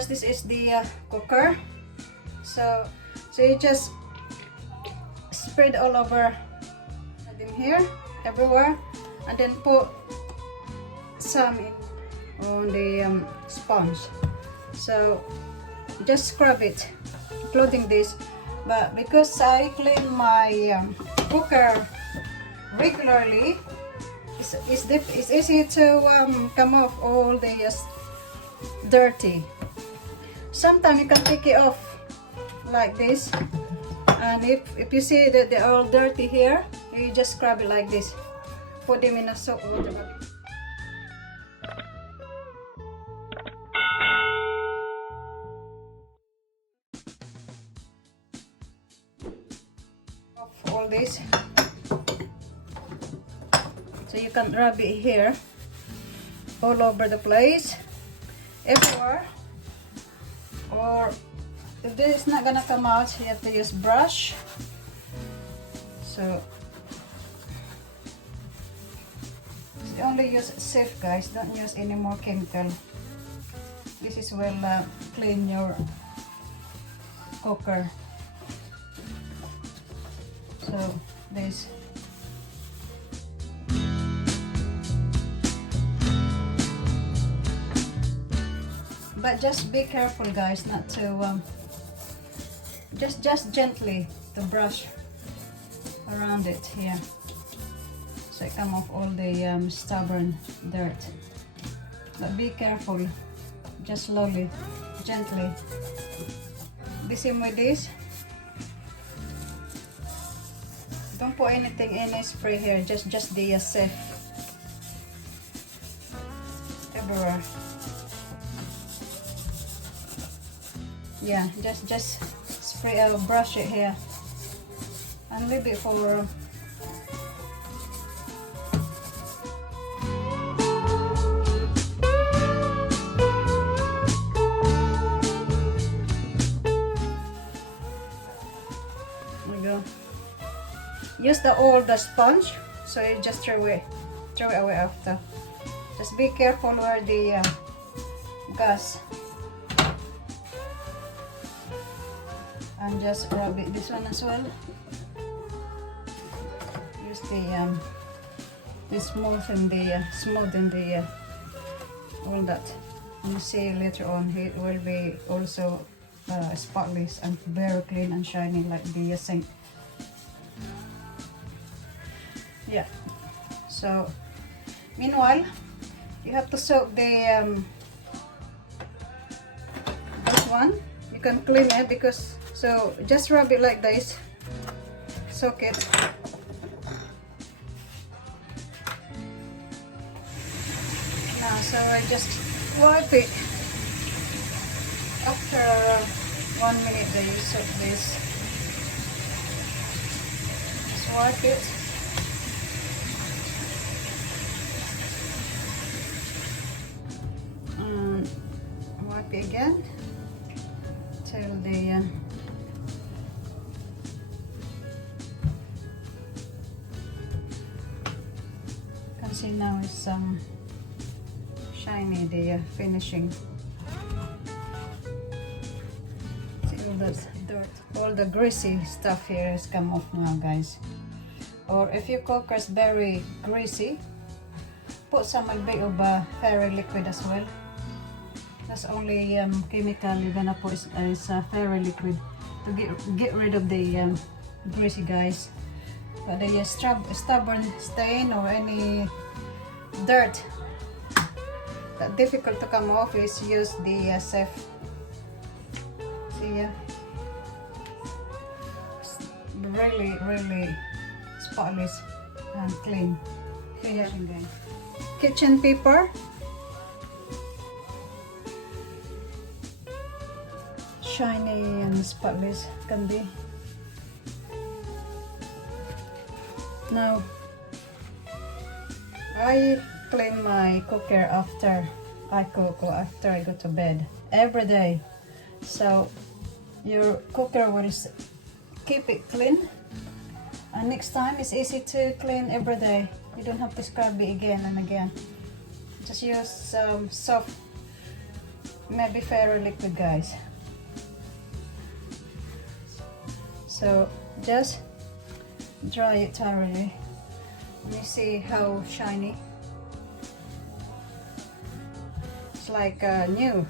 course, this is the cooker. So you just spread all over in here, everywhere, and then put some in on the sponge. So just scrub it, including this. But because I clean my cooker regularly, it's easy to come off all the dirty. Sometimes you can take it off like this, and if you see that they're all dirty here, you just scrub it like this. Put them in a soap water bucket. Off all this, so you can rub it here, all over the place, everywhere. Or if this is not gonna come out, you have to use brush. So only use safe, guys. Don't use any more chemical. This is will clean your cooker. So this. But just be careful, guys, not to just gently to brush around it here, so it come off all the stubborn dirt. But be careful, just slowly, gently. The same with this. Don't put anything in a spray here, just the safe everywhere. Yeah, just spray, brush it here, and leave it for use the old sponge, so you just throw it away after. Just be careful where the gas, and just rub it this one as well. Use the smoothen the all that. And you see later on it will be also spotless and very clean and shiny like the sink. Yeah. So meanwhile, you have to soak the this one. You can clean it, because so just rub it like this, soak it. Now, so I just wipe it after 1 minute that you soak this. Just wipe it. Wipe it again till the you can see now it's shiny, the finishing. See all that dirt, all the greasy stuff here has come off now, guys. Or if your cooker is very greasy, put some a bit of fairy liquid as well. That's only chemical you're gonna put is fairy liquid to get rid of the greasy, guys. But the stubborn stain or any dirt that difficult to come off is use the safe. See, really spotless and clean finishing, guys. Kitchen paper. Shiny and spotless can be. Now I clean my cooker after I cook or after I go to bed every day, so your cooker will keep it clean, and next time it's easy to clean every day. You don't have to scrub it again and again. Just use soft maybe very liquid, guys. So just dry it thoroughly. Let me see how shiny. It's like new.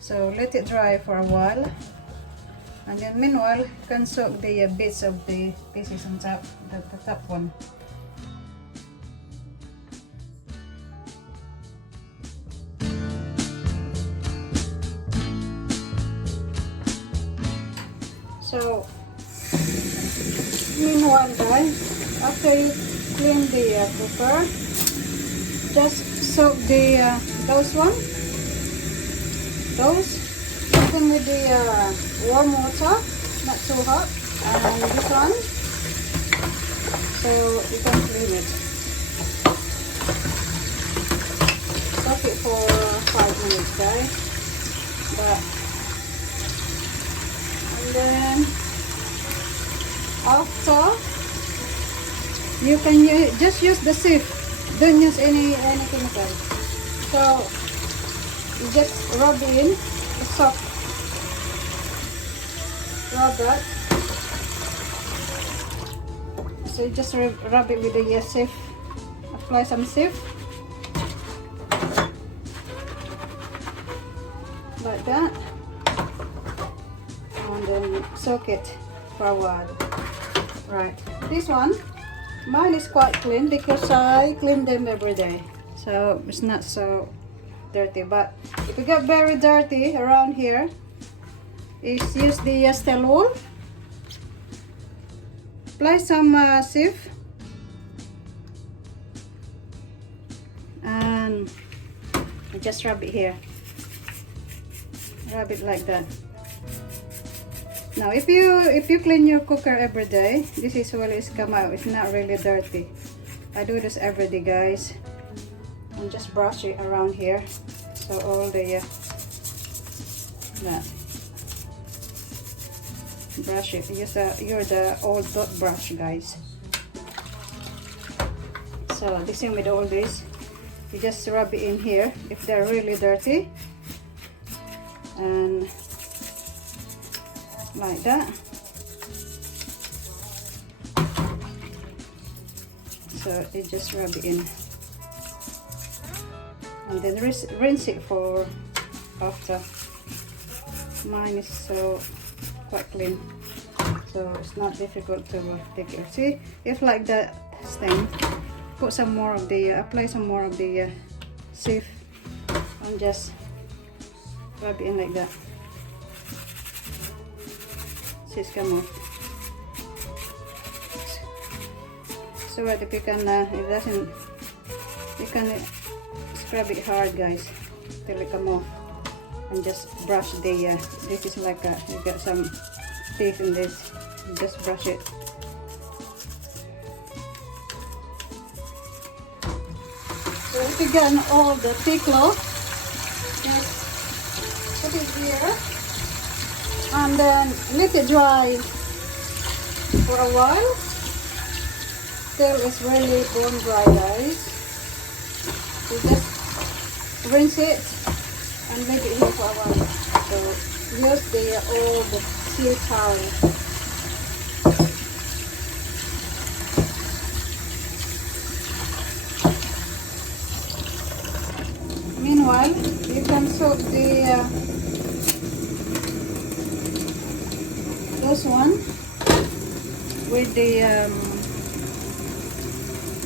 So let it dry for a while, and then meanwhile you can soak the bits of the pieces on top, the top one. So meanwhile, guys, after you clean the cooker, just soak the those put them with the warm water, not too hot, and this one, so you can clean it. Soak it for 5 minutes, guys. And then after, you can just use the sieve. Don't use any chemical. So you just rub it in the soft. Rub that. So you just rub it with the sieve. Apply some sieve like that, and then soak it for a while. Right, this one, mine is quite clean because I clean them every day, so it's not so dirty. But if you get very dirty around here, is use the steel wool, apply some sieve, and just rub it here. Rub it like that. Now if you clean your cooker every day, this is what it's come out. It's not really dirty. I do this every day, guys, and just brush it around here, so all the that. Brush it. Use the old dot brush, guys. So the same with all this. You just rub it in here if they're really dirty, and like that. So you just rub it in, and then rinse it for after. Mine is so quite clean, so it's not difficult to take it. See, if like that stain, put some more of the apply some more of the sieve, and just rub it in like that. See, it's come off. So what if you can it doesn't, you can scrub it hard, guys, till it come off, and just brush the this is like you got some teeth in this, you just brush it. So if you get all the tea cloth, just put it here, and then let it dry for a while till it's really bone dry, guys. So just rinse it and leave it here for a while. So use the old tea towel. Meanwhile, you can soak the this one with the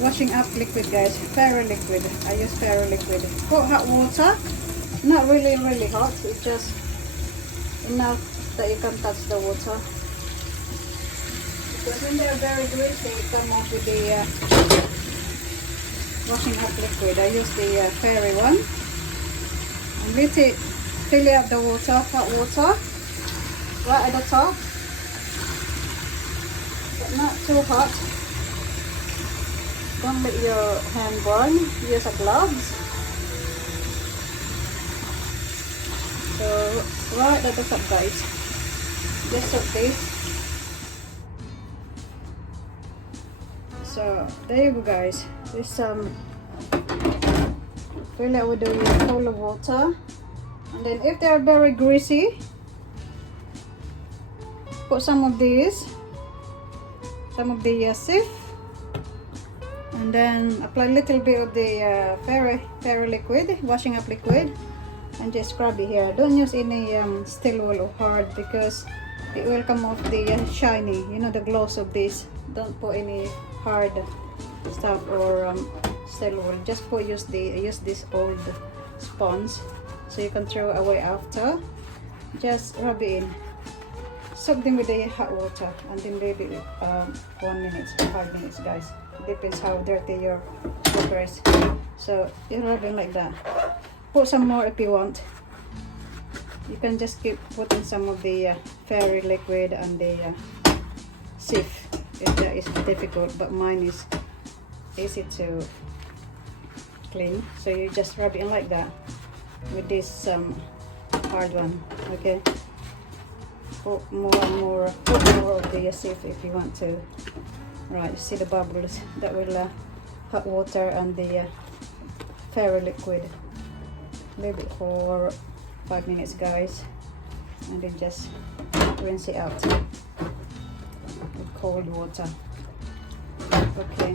washing up liquid, guys. Fairy liquid. I use fairy liquid. Put hot water, not really hot. It's just enough that you can touch the water. Because when they're very greasy, they come off with the washing up liquid. I use the fairy one. And let it fill up the water, hot water, right at the top, but not too hot. Don't let your hand burn. Use a gloves. So right at the top, guys. Just soak this. So there you go, guys. There's some fill it with the cold water. And then if they are very greasy, put some of these, some of the sieve, and then apply a little bit of the fairy liquid, washing up liquid, and just scrub it here. Don't use any steel wool or hard, because it will come off the shiny, you know, the gloss of this. Don't put any hard stuff or steel wool. Just use this old sponge, so you can throw away after. Just rub it in, soak them with the hot water, and then maybe 1 minute, 5 minutes, guys. Depends how dirty your cooker is. So you rub it like that. Put some more if you want. You can just keep putting some of the fairy liquid and the sieve if that is difficult, but mine is easy to clean. So you just rub it in like that with this hard one. Okay, put more and more, put more of the sieve if you want to. Right, you see the bubbles? That will hot water and the fairy liquid. Leave it for 5 minutes, guys, and then just rinse it out with cold water. Okay.